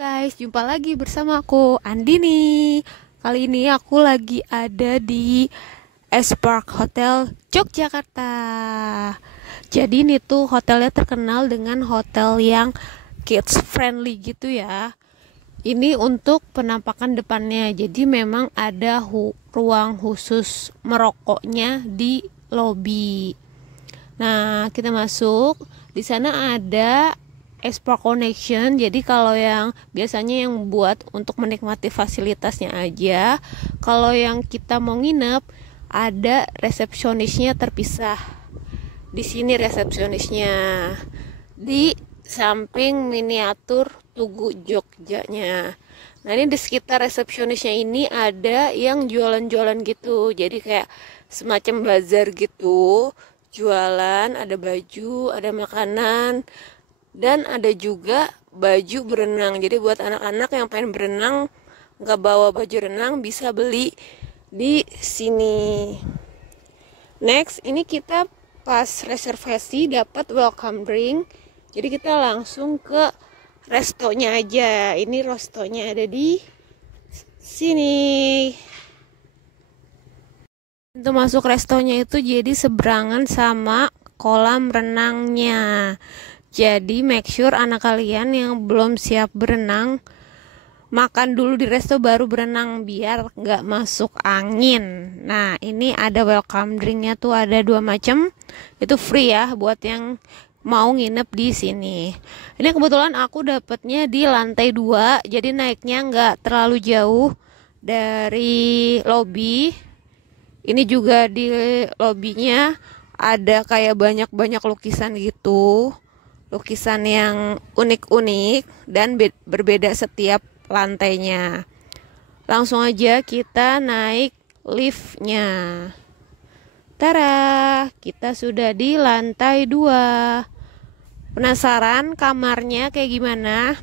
Guys, jumpa lagi bersama aku Andini. Kali ini aku lagi ada di S Park Hotel Yogyakarta. Jadi ini tuh hotelnya terkenal dengan hotel yang kids friendly gitu ya. Ini untuk penampakan depannya. Jadi memang ada ruang khusus merokoknya di lobi. Nah, kita masuk. Di sana ada Spark Connection. Jadi kalau yang biasanya yang buat untuk menikmati fasilitasnya aja. Kalau yang kita mau nginep, ada resepsionisnya terpisah. Di sini resepsionisnya di samping miniatur Tugu Jogjanya. Nah, ini di sekitar resepsionisnya ini ada yang jualan-jualan gitu. Jadi kayak semacam bazar gitu. Jualan, ada baju, ada makanan, dan ada juga baju berenang. Jadi buat anak-anak yang pengen berenang nggak bawa baju renang bisa beli di sini. Next, ini kita pas reservasi dapat welcome drink. Jadi kita langsung ke restonya aja. Ini restonya ada di sini. Untuk masuk restonya itu jadi seberangan sama kolam renangnya. Jadi make sure anak kalian yang belum siap berenang makan dulu di resto baru berenang biar nggak masuk angin. Nah, ini ada welcome drinknya tuh ada 2 macam. Itu free ya buat yang mau nginep di sini. Ini kebetulan aku dapatnya di lantai 2, jadi naiknya nggak terlalu jauh dari lobby. Ini juga di lobbynya ada kayak banyak-banyak lukisan gitu. Lukisan yang unik-unik dan berbeda setiap lantainya. Langsung aja kita naik liftnya. Tara, kita sudah di lantai 2. Penasaran kamarnya kayak gimana?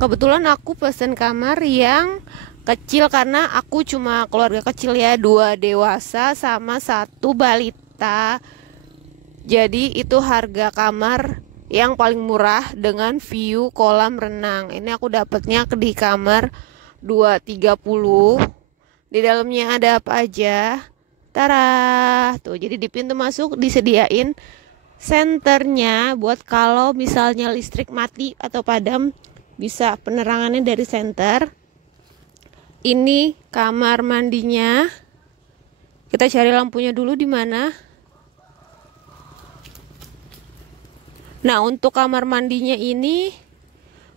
Kebetulan aku pesen kamar yang kecil karena aku cuma keluarga kecil ya, 2 dewasa sama 1 balita. Jadi itu harga kamar yang paling murah dengan view kolam renang. Ini aku dapatnya di kamar 230. Di dalamnya ada apa aja? Tara, tuh jadi di pintu masuk disediain senternya buat kalau misalnya listrik mati atau padam bisa penerangannya dari senter. Ini kamar mandinya. Kita cari lampunya dulu di mana. Nah, untuk kamar mandinya ini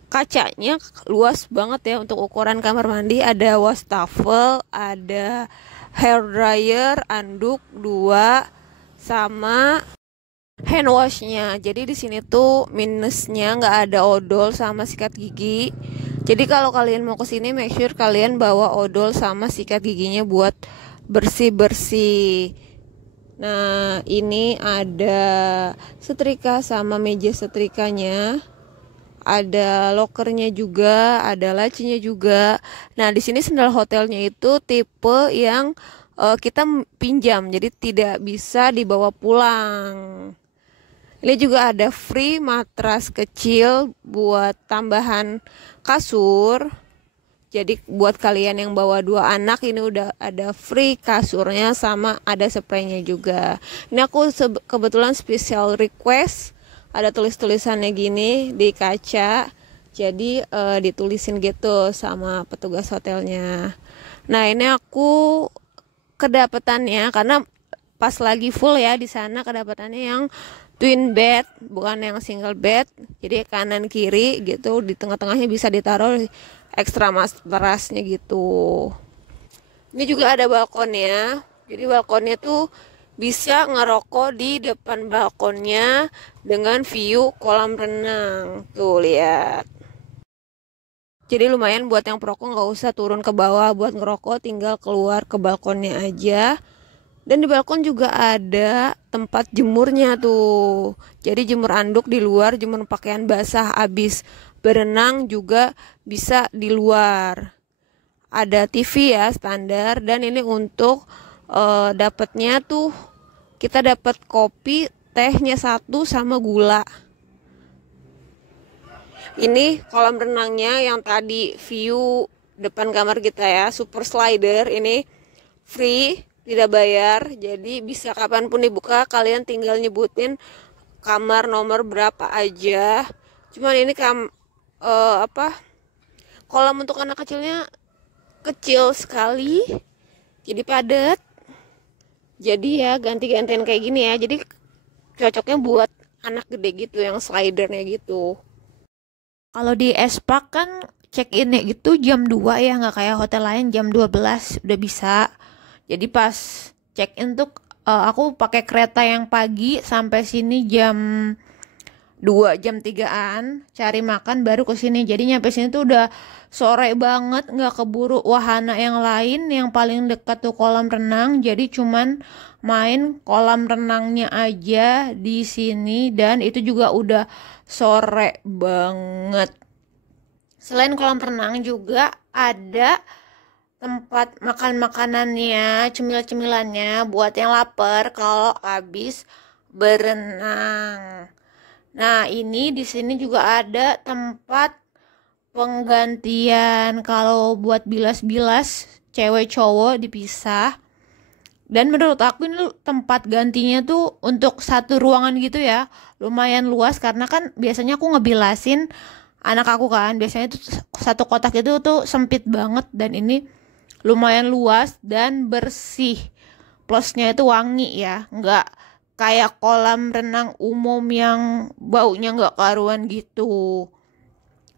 kacanya luas banget ya untuk ukuran kamar mandi. Ada wastafel, ada hair dryer, anduk 2 sama hand washnya. Jadi di sini tuh minusnya nggak ada odol sama sikat gigi. Jadi kalau kalian mau kesini make sure kalian bawa odol sama sikat giginya buat bersih-bersih. Nah, ini ada setrika sama meja setrikanya. Ada lokernya juga, ada lacinya juga. Nah, di sini sendal hotelnya itu tipe yang kita pinjam, jadi tidak bisa dibawa pulang. Ini juga ada free matras kecil buat tambahan kasur. Jadi buat kalian yang bawa 2 anak ini udah ada free kasurnya sama ada spraynya juga. Ini aku kebetulan special request. Ada tulis-tulisannya gini di kaca. Jadi ditulisin gitu sama petugas hotelnya. Nah, ini aku kedapetannya karena pas lagi full ya di sana kedapatannya yang twin bed, bukan yang single bed. Jadi kanan kiri gitu, di tengah-tengahnya bisa ditaruh ekstra matrasnya gitu. Ini juga ada balkonnya. Jadi balkonnya tuh bisa ngerokok di depan balkonnya dengan view kolam renang. Tuh lihat. Jadi lumayan buat yang perokok nggak usah turun ke bawah buat ngerokok, tinggal keluar ke balkonnya aja. Dan di balkon juga ada tempat jemurnya tuh. Jadi jemur anduk di luar, jemur pakaian basah abis berenang juga bisa di luar. Ada TV ya standar, dan ini untuk dapatnya tuh kita dapat kopi, tehnya 1 sama gula. Ini kolam renangnya yang tadi view depan kamar kita ya, super slider. Ini free, tidak bayar. Jadi bisa kapanpun dibuka, kalian tinggal nyebutin kamar nomor berapa aja. Cuman ini apa? Kolam untuk anak kecilnya kecil sekali. Jadi padat. Jadi ya ganti-gantian kayak gini ya. Jadi cocoknya buat anak gede gitu yang slidernya gitu. Kalau di Espark kan check innya gitu jam 2 ya, nggak kayak hotel lain jam 12 udah bisa. Jadi pas check in tuh aku pakai kereta yang pagi sampai sini jam 2 jam 3-an cari makan baru ke sini. Jadi nyampe sini tuh udah sore banget, nggak keburu wahana yang lain. Yang paling dekat tuh kolam renang. Jadi cuman main kolam renangnya aja di sini dan itu juga udah sore banget. Selain kolam renang juga ada tempat makan makanannya, cemil-cemilannya buat yang lapar kalau habis berenang. Nah, ini di sini juga ada tempat penggantian kalau buat bilas-bilas cewek cowok dipisah. Dan menurut aku ini tempat gantinya tuh untuk satu ruangan gitu ya. Lumayan luas karena kan biasanya aku ngebilasin anak aku kan. Biasanya tuh satu kotak itu tuh sempit banget dan ini lumayan luas dan bersih. Plusnya itu wangi ya, nggak kayak kolam renang umum yang baunya nggak karuan gitu.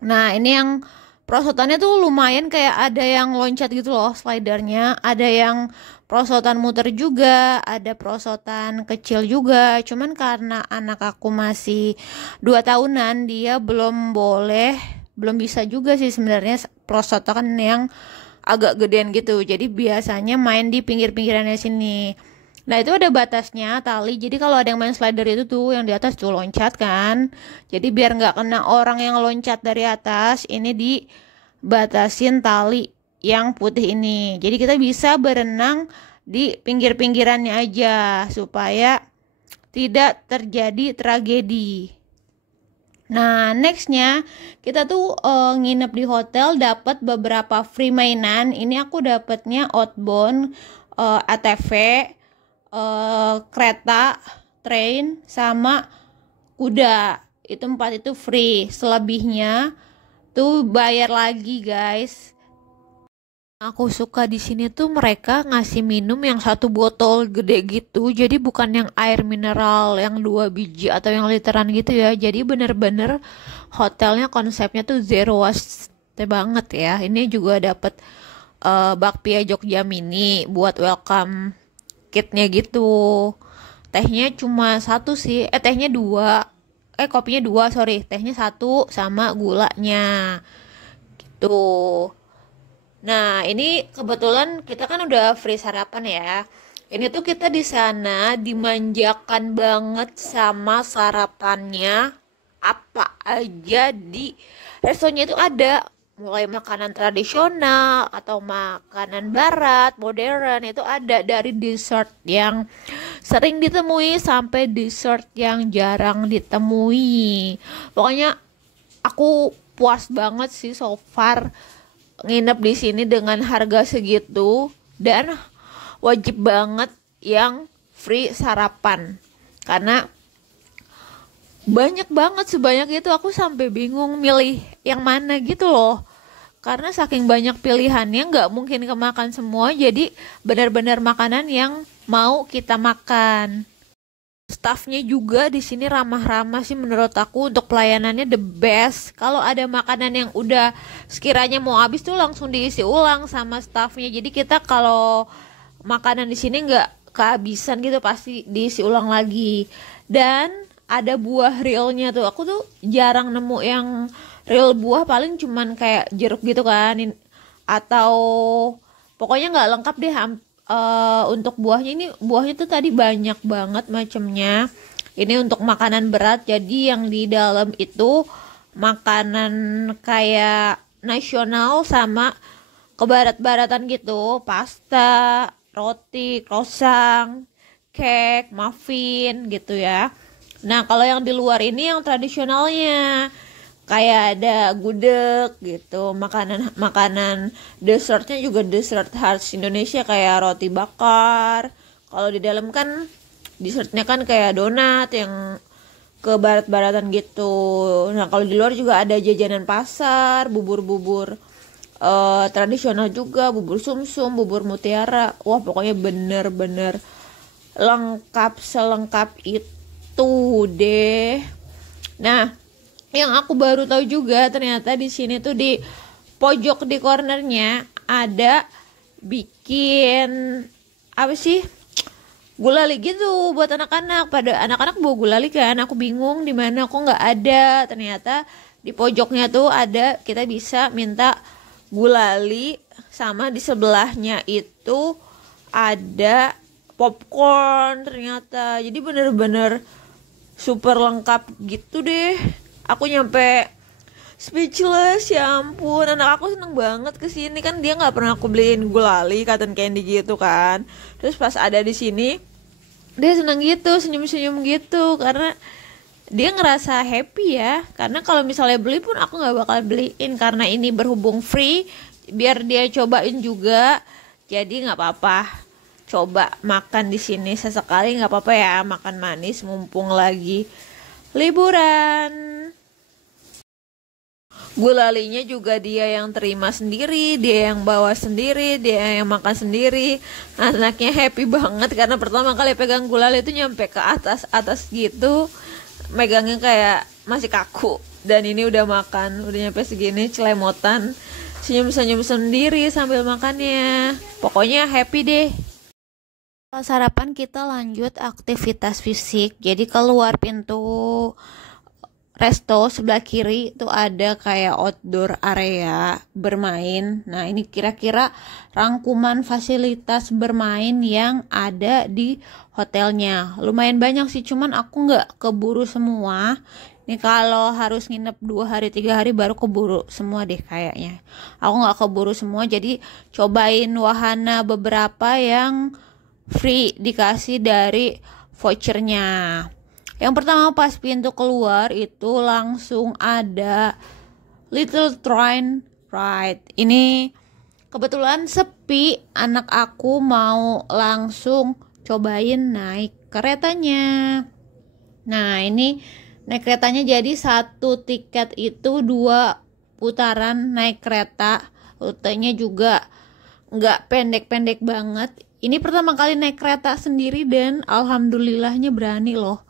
Nah, ini yang perosotannya tuh lumayan kayak ada yang loncat gitu loh slidernya, ada yang perosotan muter juga, ada perosotan kecil juga. Cuman karena anak aku masih 2 tahunan, dia belum bisa juga sih sebenarnya perosotan yang agak gedean gitu. Jadi biasanya main di pinggir-pinggirannya sini. Nah, itu ada batasnya tali. Jadi kalau ada yang main slider itu tuh yang di atas tuh loncat kan. Jadi biar nggak kena orang yang loncat dari atas, ini dibatasin tali yang putih ini. Jadi kita bisa berenang di pinggir-pinggirannya aja supaya tidak terjadi tragedi. Nah, nextnya kita tuh nginep di hotel dapat beberapa free mainan. Ini aku dapatnya outbound, ATV, kereta, train, sama kuda. Itu 4 itu free. Selebihnya tuh bayar lagi, guys. Aku suka di sini tuh mereka ngasih minum yang satu botol gede gitu. Jadi bukan yang air mineral yang 2 biji atau yang literan gitu ya. Jadi bener-bener hotelnya konsepnya tuh zero waste banget ya. Ini juga dapat bakpia Jogja mini buat welcome kitnya gitu. Tehnya cuma satu sih. Tehnya 2. Kopinya 2, sorry. Tehnya 1 sama gulanya. Gitu. Nah, ini kebetulan kita kan udah free sarapan ya. Ini tuh kita di sana dimanjakan banget sama sarapannya. Apa aja di restonya itu ada. Mulai makanan tradisional atau makanan barat, modern itu ada, dari dessert yang sering ditemui sampai dessert yang jarang ditemui. Pokoknya aku puas banget sih so far nginep di sini dengan harga segitu, dan wajib banget yang free sarapan karena banyak banget, sebanyak itu aku sampai bingung milih yang mana gitu loh, karena saking banyak pilihannya nggak mungkin kemakan semua. Jadi benar-benar makanan yang mau kita makan. Staffnya juga di sini ramah-ramah sih menurut aku, untuk pelayanannya the best. Kalau ada makanan yang udah sekiranya mau habis tuh langsung diisi ulang sama staffnya. Jadi kita kalau makanan di sini nggak kehabisan gitu, pasti diisi ulang lagi. Dan ada buah realnya tuh. Aku tuh jarang nemu yang real buah, paling cuman kayak jeruk gitu kan. Atau pokoknya nggak lengkap deh. Untuk buahnya tuh tadi banyak banget macamnya. Ini untuk makanan berat, jadi yang di dalam itu makanan kayak nasional sama kebarat-baratan gitu, pasta, roti, croissant, cake, muffin gitu ya. Nah, kalau yang di luar ini yang tradisionalnya kayak ada gudeg gitu, makanan dessertnya juga dessert khas Indonesia kayak roti bakar. Kalau di dalam kan dessertnya kan kayak donat yang ke barat-baratan gitu. Nah kalau di luar juga ada jajanan pasar, bubur-bubur tradisional juga, bubur sumsum, bubur mutiara. Wah pokoknya bener-bener lengkap, selengkap itu deh. Nah yang aku baru tahu juga ternyata di sini tuh di pojok di cornernya ada bikin apa sih, gulali gitu buat anak-anak. Pada anak-anak bawa gulali kan, aku bingung di mana kok nggak ada. Ternyata di pojoknya tuh ada, kita bisa minta gulali, sama di sebelahnya itu ada popcorn ternyata. Jadi bener-bener super lengkap gitu deh. Aku nyampe speechless, ya ampun. Anak aku seneng banget kesini, kan dia nggak pernah aku beliin gulali, cotton candy gitu kan. Terus pas ada di sini dia seneng gitu, senyum-senyum gitu, karena dia ngerasa happy ya. Karena kalau misalnya beli pun aku nggak bakal beliin, karena ini berhubung free, biar dia cobain juga. Jadi nggak apa-apa, coba makan di sini sesekali nggak apa-apa ya, makan manis mumpung lagi liburan. Gulalinya juga dia yang terima sendiri, dia yang bawa sendiri, dia yang makan sendiri. Anaknya happy banget karena pertama kali pegang gulali itu nyampe ke atas gitu, megangnya kayak masih kaku. Dan ini udah makan, udah nyampe segini celemotan, senyum-senyum sendiri sambil makannya. Pokoknya happy deh. Setelah sarapan kita lanjut aktivitas fisik. Jadi keluar pintu resto sebelah kiri itu ada kayak outdoor area bermain. Nah ini kira-kira rangkuman fasilitas bermain yang ada di hotelnya. Lumayan banyak sih, cuman aku nggak keburu semua. Ini kalau harus nginep 2 hari 3 hari baru keburu semua deh kayaknya. Aku nggak keburu semua, jadi cobain wahana beberapa yang free dikasih dari vouchernya. Yang pertama pas pintu keluar itu langsung ada Little Train Ride. Ini kebetulan sepi, anak aku mau langsung cobain naik keretanya. Nah ini naik keretanya, jadi satu tiket itu 2 putaran naik kereta. Rutenya juga nggak pendek-pendek banget. Ini pertama kali naik kereta sendiri dan alhamdulillahnya berani loh.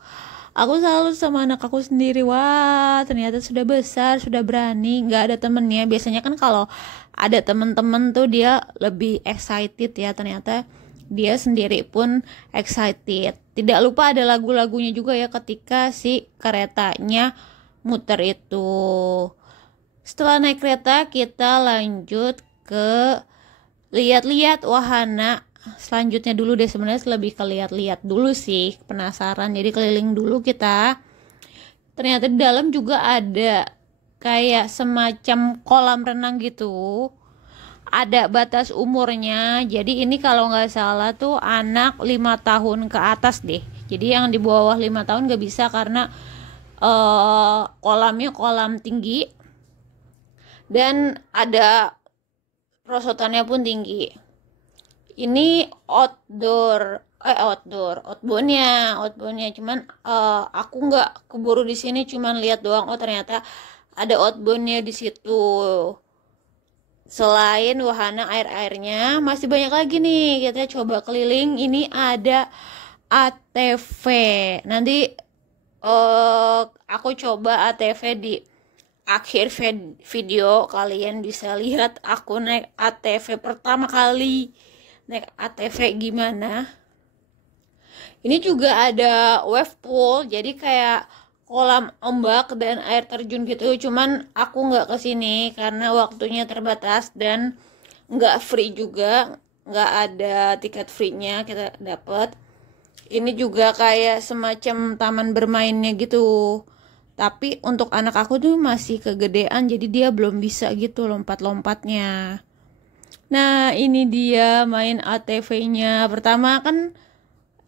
Aku selalu sama anak aku sendiri, wah ternyata sudah besar, sudah berani, nggak ada temennya. Biasanya kan kalau ada temen-temen tuh dia lebih excited ya, ternyata dia sendiri pun excited. Tidak lupa ada lagu-lagunya juga ya ketika si keretanya muter itu. Setelah naik kereta kita lanjut ke lihat-lihat wahana selanjutnya dulu deh. Sebenarnya lebih ke lihat-lihat dulu sih, penasaran, jadi keliling dulu kita. Ternyata di dalam juga ada kayak semacam kolam renang gitu, ada batas umurnya. Jadi ini kalau nggak salah tuh anak 5 tahun ke atas deh. Jadi yang di bawah 5 tahun nggak bisa karena kolamnya kolam tinggi dan ada perosotannya pun tinggi. Ini outboundnya, cuman aku nggak keburu di sini, cuman lihat doang. Oh ternyata ada outboundnya di situ. Selain wahana air-airnya masih banyak lagi nih, kita coba keliling. Ini ada ATV. Nanti aku coba ATV di akhir video, kalian bisa lihat aku naik ATV pertama kali. Naik ATV gimana. Ini juga ada wave pool, jadi kayak kolam ombak dan air terjun gitu. Cuman aku nggak kesini karena waktunya terbatas dan nggak free juga, nggak ada tiket free-nya kita dapat. Ini juga kayak semacam taman bermainnya gitu, tapi untuk anak aku tuh masih kegedean, jadi dia belum bisa gitu lompat-lompatnya. Nah ini dia main ATV-nya. Pertama kan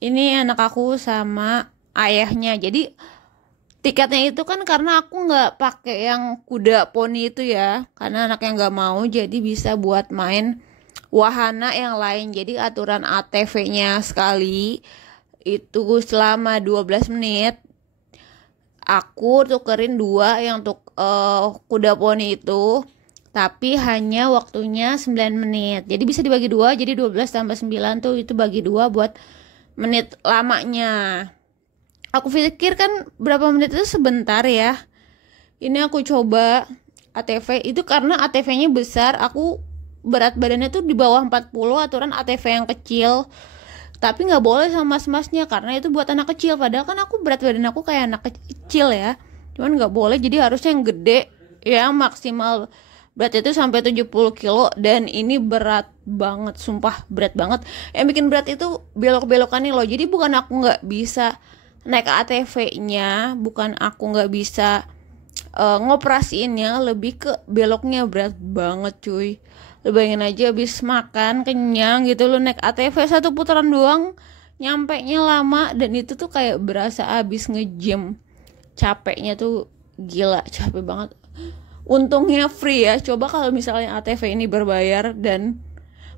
ini anak aku sama ayahnya, jadi Tiketnya itu kan karena aku nggak pakai yang kuda poni itu ya, karena anaknya nggak mau, jadi bisa buat main wahana yang lain. Jadi aturan ATV-nya sekali itu selama 12 menit. Aku tukerin dua yang untuk kuda poni itu, tapi hanya waktunya 9 menit. Jadi bisa dibagi dua, jadi 12 tambah 9 tuh itu bagi dua buat menit lamanya. Aku pikir kan berapa menit itu sebentar ya. Ini aku coba ATV itu karena ATV-nya besar, aku berat badannya tuh di bawah 40, aturan ATV yang kecil. Tapi nggak boleh sama mas-masnya karena itu buat anak kecil. Padahal kan aku berat badan aku kayak anak kecil ya. Cuman nggak boleh, jadi harusnya yang gede ya, maksimal berat itu sampai 70 kilo. Dan ini berat banget, sumpah berat banget. Yang bikin berat itu belok-belokannya loh. Jadi bukan aku nggak bisa naik ATV-nya, bukan aku nggak bisa ngoperasiinnya, lebih ke beloknya berat banget cuy. Lu bayangin aja abis makan kenyang gitu, lu naik ATV satu putaran doang nyampe nya lama, dan itu tuh kayak berasa abis nge-gym. Capeknya tuh gila, capek banget. Untungnya free ya. Coba kalau misalnya ATV ini berbayar, dan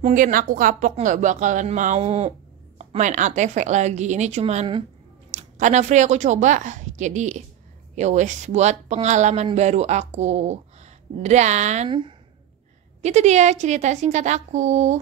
mungkin aku kapok nggak bakalan mau main ATV lagi. Ini cuman karena free aku coba, jadi ya wes buat pengalaman baru aku. Dan gitu dia cerita singkat aku.